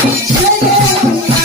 「ありがとう」